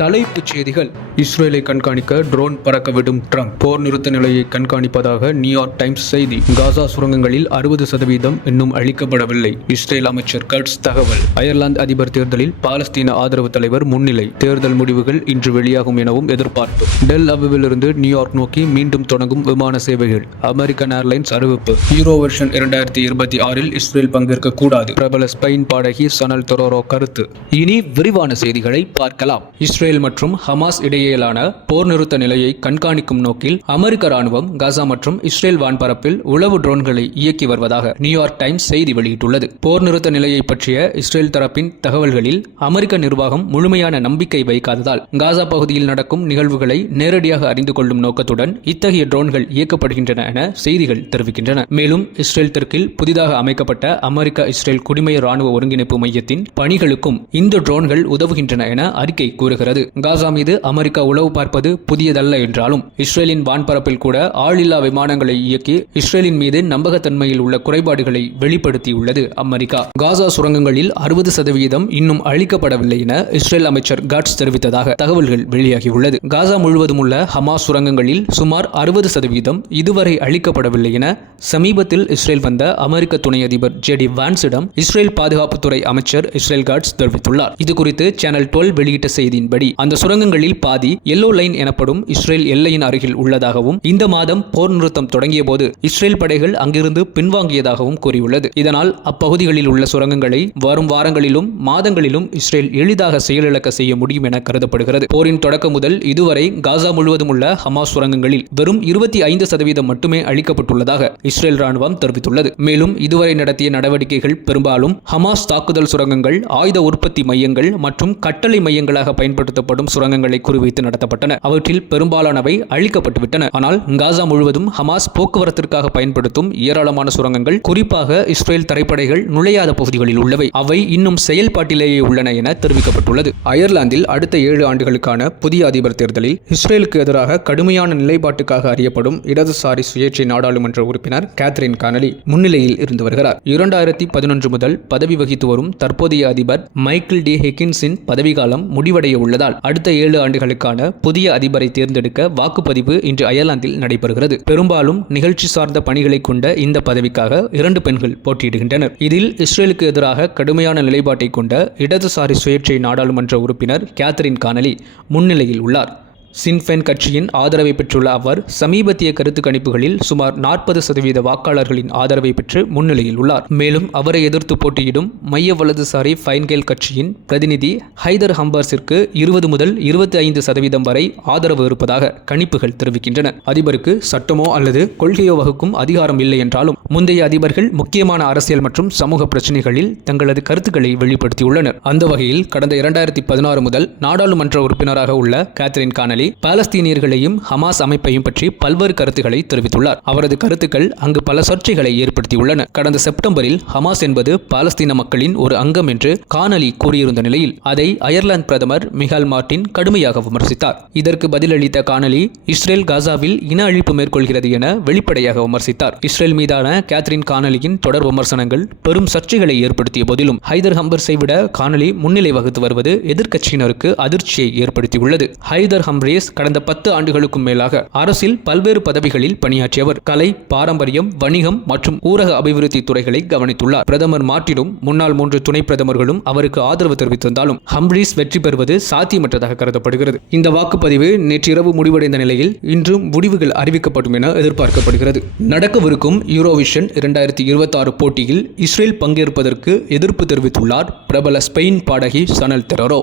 தலைப்புச் செய்திகள். இஸ்ரேலை கண்காணிக்க ட்ரோன் பறக்க விடும் ட்ரம்ப். போர் நிறுத்த நிலையை கண்காணிப்பதாக நியூயார்க் டைம்ஸ் செய்தி. காசா சுரங்கங்களில் 60% இன்னும் அளிக்கப்படவில்லை. இஸ்ரேல் அமைச்சர் கட்ஸ் தகவல். அயர்லாந்து அதிபர் தேர்தலில் பாலஸ்தீன ஆதரவு தலைவர் முன்னிலை. தேர்தல் முடிவுகள் இன்று வெளியாகும் எனவும் எதிர்பார்ப்பு. டெல் அவிவிலிருந்து நியூயார்க் நோக்கி மீண்டும் தொடங்கும் விமான சேவைகள். அமெரிக்கன் ஏர்லைன்ஸ் அறிவிப்பு. யூரோவர்ஷன் 2026 இஸ்ரேல் பங்கேற்க கூடாது. பிரபல ஸ்பெயின் பாடகி சனல் தொரோரோ கருத்து. இனி விரிவான செய்திகளை பார்க்கலாம். இஸ்ரேல் மற்றும் ஹமாஸ் இடையேயான போர் நிறுத்த நிலையை கண்காணிக்கும் நோக்கில் அமெரிக்க ராணுவம் காசா மற்றும் இஸ்ரேல் வான்பரப்பில் உளவு ட்ரோன்களை இயக்கி வருவதாக நியூயார்க் டைம்ஸ் செய்தி வெளியிட்டுள்ளது. போர் நிறுத்த நிலையை பற்றிய இஸ்ரேல் தரப்பின் தகவல்களில் அமெரிக்க நிர்வாகம் முழுமையான நம்பிக்கை வைக்காததால் காசா பகுதியில் நடக்கும் நிகழ்வுகளை நேரடியாக அறிந்து கொள்ளும் நோக்கத்துடன் இத்தகைய ட்ரோன்கள் இயக்கப்படுகின்றன என செய்திகள் தெரிவிக்கின்றன. மேலும் இஸ்ரேல் தெற்கில் புதிதாக அமைக்கப்பட்ட அமெரிக்க இஸ்ரேல் குடிமை ராணுவ ஒருங்கிணைப்பு மையத்தின் பணிகளுக்கும் இந்த ட்ரோன்கள் உதவுகின்றன என அறிக்கை கூறுகிறது. காசா மீது அமெரிக்கா உளவு பார்ப்பது புதியதல்ல என்றாலும் இஸ்ரேலின் வான்பரப்பில் கூட ஆளில்லா விமானங்களை இயக்கி இஸ்ரேலின் மீது நம்பகத்தன்மையில் உள்ள குறைபாடுகளை வெளிப்படுத்தியுள்ளது அமெரிக்கா. காசா சுரங்கங்களில் 60% இன்னும் அளிக்கப்படவில்லை என இஸ்ரேல் அமைச்சர் கட்ஸ் தெரிவித்ததாக தகவல்கள் வெளியாகியுள்ளது. காசா முழுவதும் உள்ள ஹமாஸ் சுரங்கங்களில் சுமார் 60% இதுவரை அளிக்கப்படவில்லை என சமீபத்தில் இஸ்ரேல் வந்த அமெரிக்க துணை அதிபர் ஜெடி வான்ஸிடம் இஸ்ரேல் பாதுகாப்புத்துறை அமைச்சர் இஸ்ரேல் கட்ஸ் தெரிவித்துள்ளார். இதுகுறித்து சேனல் 12 வெளியிட்ட செய்தியின்படி அந்த சுரங்கங்களில் பாதி எல்லோ லைன் எனப்படும் இஸ்ரேல் எல்லையின் அருகில் உள்ளதாகவும் இந்த மாதம் போர் நிறுத்தம் தொடங்கிய போது இஸ்ரேல் படைகள் அங்கிருந்து பின்வாங்கியதாகவும் கூறியுள்ளது. இதனால் அப்பகுதிகளில் உள்ள சுரங்கங்களை வரும் வாரங்களிலும் மாதங்களிலும் இஸ்ரேல் எளிதாக செயலிழக்க செய்ய முடியும் என கருதப்படுகிறது. போரின் தொடக்கம் முதல் இதுவரை காசா முழுவதும் உள்ள ஹமாஸ் சுரங்கங்களில் வெறும் 25% மட்டுமே அளிக்கப்பட்டுள்ளதாக இஸ்ரேல் ராணுவம் தெரிவித்துள்ளது. மேலும் இதுவரை நடத்திய நடவடிக்கைகள் பெரும்பாலும் ஹமாஸ் தாக்குதல் சுரங்கங்கள், ஆயுத உற்பத்தி மையங்கள் மற்றும் கட்டளை மையங்களாக பயன்படுத்தப்படும் சுரங்கங்களை குறிவைத்து நடத்தப்பட்டன. அவற்றில் பெரும்பாலானவை அழிக்கப்பட்டுவிட்டன. ஆனால் காசா முழுவதும் ஹமாஸ் போக்குவரத்திற்காக பயன்படுத்தும் ஏராளமான சுரங்கங்கள், குறிப்பாக இஸ்ரேல் தரைப்படைகள் நுழையாத பகுதிகளில் உள்ளவை, அவை இன்னும் செயல்பாட்டிலேயே உள்ளன என தெரிவிக்கப்பட்டுள்ளது. அயர்லாந்தில் அடுத்த 7 ஆண்டுகளுக்கான புதிய அதிபர் தேர்தலில் இஸ்ரேலுக்கு எதிராக கடுமையான நிலைப்பாட்டுக்காக அறியப்படும் இடதுசாரி சுயேட்சை நாடாளுமன்ற உறுப்பினர் கேத்ரின் கானலி முன்னிலையில் இருந்து வருகிறார். 2011 முதல் பதவி வகித்து வரும் தற்போதைய அதிபர் மைக்கேல் டி ஹிக்கின்ஸின் பதவிக்காலம் முடிவடைய உள்ளதால் அடுத்த 7 ஆண்டுகளுக்கான புதிய அதிபரை தேர்ந்தெடுக்க வாக்குப்பதிவு இன்று அயர்லாந்தில் நடைபெறுகிறது. பெரும்பாலும் நிகழ்ச்சி சார்ந்த பணிகளை கொண்ட இந்த பதவிக்காக 2 பெண்கள் போட்டியிடுகின்றனர். இதில் இஸ்ரேலுக்கு எதிராக கடுமையான நிலைப்பாட்டை கொண்ட இடதுசாரி சுயேட்சை நாடாளுமன்ற உறுப்பினர் கேத்ரின் கானலி முன்னிலையில் உள்ளார். சின்ஃபென் கட்சியின் ஆதரவை பெற்றுள்ள அவர் சமீபத்திய கருத்து கணிப்புகளில் சுமார் 40% வாக்காளர்களின் ஆதரவை பெற்று முன்னிலையில் உள்ளார். மேலும் அவரை எதிர்த்து போட்டியிடும் மைய வலதுசாரி ஃபைன்கேல் கட்சியின் பிரதிநிதி ஹைதர் ஹம்பர்ஸிற்கு 20 முதல் 25% வரை ஆதரவு இருப்பதாக கணிப்புகள் தெரிவிக்கின்றன. அதிபருக்கு சட்டமோ அல்லது கொள்கையோ வகுக்கும் அதிகாரம் இல்லை என்றாலும் முந்தைய அதிபர்கள் முக்கியமான அரசியல் மற்றும் சமூக பிரச்சினைகளில் தங்களது கருத்துக்களை வெளிப்படுத்தியுள்ளனர். அந்த வகையில் கடந்த 2016 முதல் நாடாளுமன்ற உறுப்பினராக உள்ள கேத்ரின் கானலி பாலஸ்தீனியர்களையும் ஹமாஸ் அமைப்பையும் பற்றி பல்வேறு கருத்துக்களை தெரிவித்துள்ளார். அவரது கருத்துக்கள் அங்கு பல சர்ச்சைகளை ஏற்படுத்தியுள்ளன. கடந்த செப்டம்பரில் ஹமாஸ் என்பது பாலஸ்தீன மக்களின் ஒரு அங்கம் என்று கானலி கூறியிருந்த நிலையில் அதை அயர்லாந்து பிரதமர் மிகால் மார்டின் கடுமையாக விமர்சித்தார். இதற்கு பதிலளித்த கானலி இஸ்ரேல் காசாவில் இன அழிப்பு மேற்கொள்கிறது என வெளிப்படையாக விமர்சித்தார். இஸ்ரேல் மீதான கேத்ரின் கானலியின் தொடர் விமர்சனங்கள் பெரும் சர்ச்சைகளை ஏற்படுத்திய போதிலும் ஹைதர் ஹம்பர்ஸை விட கானலி முன்னிலை வகித்து வருவது எதிர்க்கட்சியினருக்கு அதிர்ச்சியை ஏற்படுத்தியுள்ளது. ஹைதர் ஹம்பர்ஸ் கடந்த 10 ஆண்டுகளுக்கும் மேலாக அரசில் பல்வேறு பதவிகளில் பணியாற்றியவர். கலை, பாரம்பரியம், வணிகம் மற்றும் ஊரக அபிவிருத்தி துறைகளை கவனித்துள்ளார். பிரதமர் மார்டினும் முன்னாள் 3 துணை பிரதமர்களும் அவருக்கு ஆதரவு தெரிவித்திருந்தாலும் ஹம்ப்ரீஸ் வெற்றி பெறுவது சாத்தியமற்றதாக கருதப்படுகிறது. இந்த வாக்குப்பதிவு நேற்றிரவு முடிவடைந்த நிலையில் இன்றும் முடிவுகள் அறிவிக்கப்படும் என எதிர்பார்க்கப்படுகிறது. நடக்கவிருக்கும் யூரோவிஷன் 2026 போட்டியில் இஸ்ரேல் பங்கேற்பதற்கு எதிர்ப்பு தெரிவித்துள்ளார் பிரபல ஸ்பெயின் பாடகி சனல் தொரோரோ.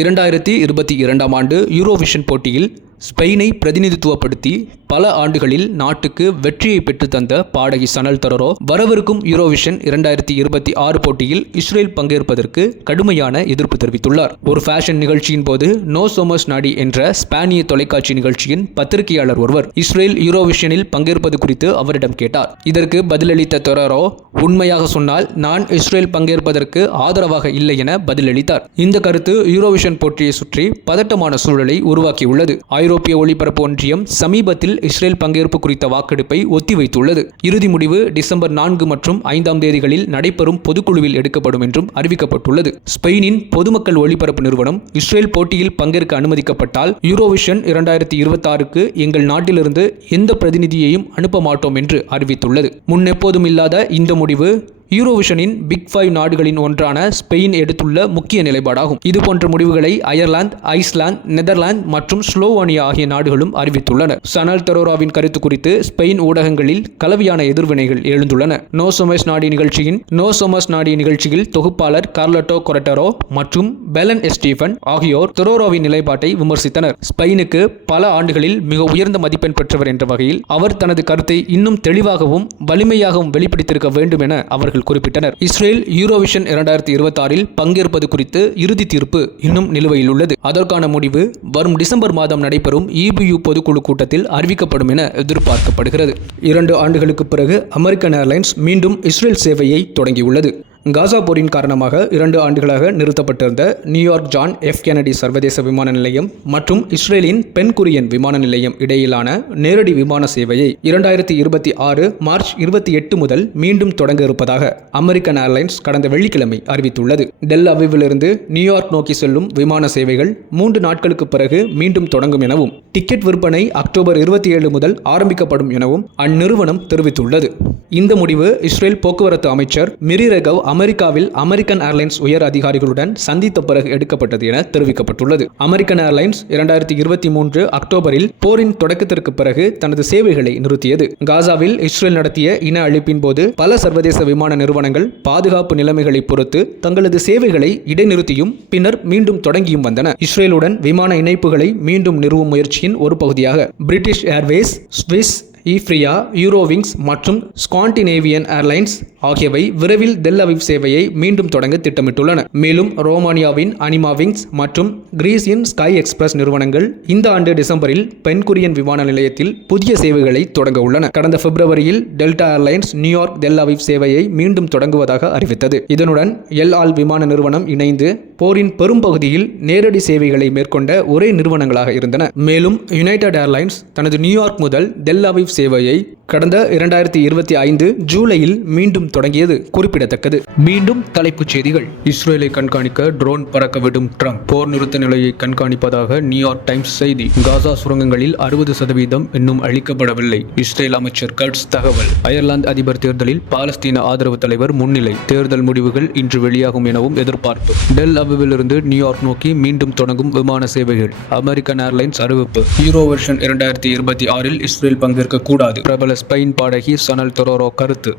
2022 ஆண்டு யூரோவிஷன் போட்டியில் ஸ்பெயினை பிரதிநிதித்துவப்படுத்தி பல ஆண்டுகளில் நாட்டுக்கு வெற்றியை பெற்றுத்தந்த பாடகி சனல் தொரோரோ வரவிருக்கும் யூரோவிஷன் 2026 போட்டியில் இஸ்ரேல் பங்கேற்பதற்கு கடுமையான எதிர்ப்பு தெரிவித்துள்ளார். ஒரு ஃபேஷன் நிகழ்ச்சியின் போது நோ சோமஸ் நாடி என்ற ஸ்பானிய தொலைக்காட்சி நிகழ்ச்சியின் பத்திரிகையாளர் ஒருவர் இஸ்ரேல் யூரோவிஷனில் பங்கேற்பது குறித்து அவரிடம் கேட்டார். இதற்கு பதிலளித்த தொரோரோ, உண்மையாக சொன்னால் நான் இஸ்ரேல் பங்கேற்பதற்கு ஆதரவாக இல்லை என பதிலளித்தார். இந்த கருத்து யூரோவிஷன் போட்டியை சுற்றி பதட்டமான சூழலை உருவாக்கியுள்ளது. ஐரோப்பிய ஒலிபரப்பு ஒன்றியம் சமீபத்தில் இஸ்ரேல் பங்கேற்பு குறித்த வாக்கெடுப்பை ஒத்திவைத்துள்ளது. இறுதி முடிவு டிசம்பர் 4 மற்றும் 5ஆம் தேதிகளில் நடைபெறும் பொதுக்குழுவில் எடுக்கப்படும் என்றும் அறிவிக்கப்பட்டுள்ளது. ஸ்பெயினின் பொதுமக்கள் ஒலிபரப்பு நிறுவனம் இஸ்ரேல் போட்டியில் பங்கேற்க அனுமதிக்கப்பட்டால் யூரோவிஷன் 2026க்கு எங்கள் நாட்டிலிருந்து எந்த பிரதிநிதியையும் அனுப்ப மாட்டோம் என்று அறிவித்துள்ளது. முன்னெப்போதும் இல்லாத இந்த முடிவு யூரோவிஷனின் பிக் 5 நாடுகளின் ஒன்றான ஸ்பெயின் எடுத்துள்ள முக்கிய நிலைப்பாடாகும். இதுபோன்ற முடிவுகளை அயர்லாந்து, ஐஸ்லாந்து, நெதர்லாந்து மற்றும் ஸ்லோவானியா ஆகிய நாடுகளும் அறிவித்துள்ளன. சனல் தெரோராவின் கருத்து குறித்து ஸ்பெயின் ஊடகங்களில் கலவையான எதிர்வினைகள் எழுந்துள்ளன. நோ சோமஸ் நாடி நிகழ்ச்சியில் தொகுப்பாளர் கார்லட்டோ கொரட்டரோ மற்றும் பெலன் எஸ்டீஃபன் ஆகியோர் தெரோராவின் நிலைப்பாட்டை விமர்சித்தனர். ஸ்பெயினுக்கு பல ஆண்டுகளில் மிக உயர்ந்த மதிப்பெண் பெற்றவர் என்ற வகையில் அவர் தனது கருத்தை இன்னும் தெளிவாகவும் வலிமையாகவும் வெளிப்படுத்தியிருக்க வேண்டும் என அவர்கள் குறிப்பிட்டனர். இஸ்ரேல் யூரோவிஷன் 2026இல் பங்கேற்பது குறித்து இறுதி தீர்ப்பு இன்னும் நிலுவையில் உள்ளது. அதற்கான முடிவு வரும் டிசம்பர் மாதம் நடைபெறும் EBU பொதுக்குழு கூட்டத்தில் அறிவிக்கப்படும் என எதிர்பார்க்கப்படுகிறது. 2 ஆண்டுகளுக்கு பிறகு அமெரிக்கன் ஏர்லைன்ஸ் மீண்டும் இஸ்ரேல் சேவையை தொடங்கியுள்ளது. காசா போரின் காரணமாக 2 ஆண்டுகளாக நிறுத்தப்பட்டிருந்த நியூயார்க் ஜான் எஃப் கென்னடி சர்வதேச விமான நிலையம் மற்றும் இஸ்ரேலின் பென் குரியன் விமான நிலையம் இடையிலான நேரடி விமான சேவையை 2026 மார்ச் 28 முதல் மீண்டும் தொடங்க இருப்பதாக அமெரிக்கன் ஏர்லைன்ஸ் கடந்த வெள்ளிக்கிழமை அறிவித்துள்ளது. டெல் அவிவிலிருந்து நியூயார்க் நோக்கி செல்லும் விமான சேவைகள் 3 நாட்களுக்கு பிறகு மீண்டும் தொடங்கும் எனவும் டிக்கெட் விற்பனை அக்டோபர் 27 முதல் ஆரம்பிக்கப்படும் எனவும் அந்நிறுவனம் தெரிவித்துள்ளது. இந்த முடிவு இஸ்ரேல் போக்குவரத்து அமைச்சர் மிரி ரெகவ் அமெரிக்காவில் அமெரிக்கன் ஏர்லைன்ஸ் உயர் அதிகாரிகளுடன் சந்தித்த பிறகு எடுக்கப்பட்டது என தெரிவிக்கப்பட்டுள்ளது. அமெரிக்கன் ஏர்லைன்ஸ் 2023 அக்டோபரில் போரின் தொடக்கத்திற்கு பிறகு தனது சேவைகளை நிறுத்தியது. காசாவில் இஸ்ரேல் நடத்திய இன அழிப்பின் போது பல சர்வதேச விமான நிறுவனங்கள் பாதுகாப்பு நிலைமைகளை பொறுத்து தங்களது சேவைகளை இடைநிறுத்தியும் பின்னர் மீண்டும் தொடங்கியும் வந்தன. இஸ்ரேலுடன் விமான இணைப்புகளை மீண்டும் நிறுவும் முயற்சியின் ஒரு பகுதியாக பிரிட்டிஷ் ஏர்வேஸ், ஸ்விஸ், ஈஃப்ரியா, யூரோவிங்ஸ் மற்றும் ஸ்காண்டினேவியன் ஏர்லைன்ஸ் ஆகியவை விரைவில் டெல் அவிவ் சேவையை மீண்டும் தொடங்க திட்டமிட்டுள்ளன. மேலும் ரோமானியாவின் அனிமா விங்ஸ் மற்றும் கிரீஸின் ஸ்கை எக்ஸ்பிரஸ் நிறுவனங்கள் இந்த ஆண்டு டிசம்பரில் பென் குரியன் விமான நிலையத்தில் புதிய சேவைகளை தொடங்க உள்ளன. கடந்த பிப்ரவரியில் delta airlines New York Tel Aviv சேவையை மீண்டும் தொடங்குவதாக அறிவித்தது. இதனுடன் எல் ஆல் விமான நிறுவனம் இணைந்து போரின் பெரும்பகுதியில் நேரடி சேவைகளை மேற்கொண்ட ஒரே நிறுவனங்களாக இருந்தன. மேலும் யுனைடெட் ஏர்லைன்ஸ் தனது நியூயார்க் முதல் டெல் அவிவ் சேவையை கடந்த 2025 ஜூலையில் மீண்டும் தொடங்கியது குறிப்பிடத்தக்கது. மீண்டும் தலைப்புச் செய்திகள். இஸ்ரேலை கண்காணிக்க ட்ரோன் பறக்க விடும் ட்ரம்ப். போர் நிறுத்த நிலையை கண்காணிப்பதாக நியூயார்க் டைம்ஸ் செய்தி. காசா சுரங்கங்களில் 60% இன்னும் அளிக்கப்படவில்லை. இஸ்ரேல் அமைச்சர் கட்ஸ் தகவல். அயர்லாந்து அதிபர் தேர்தலில் பாலஸ்தீன ஆதரவு தலைவர் முன்னிலை. தேர்தல் முடிவுகள் இன்று வெளியாகும் எனவும் எதிர்பார்ப்பு. டெல் அவிவிலிருந்து நியூயார்க் நோக்கி மீண்டும் தொடங்கும் விமான சேவைகள். அமெரிக்கன் ஏர்லைன்ஸ் அறிவிப்பு. யூரோவிஷன் 2026இல் இஸ்ரேல் பங்கேற்க கூடாது. பிரபல ஸ்பெயின் பாடகி சனல் தெரோரோ கருத்து.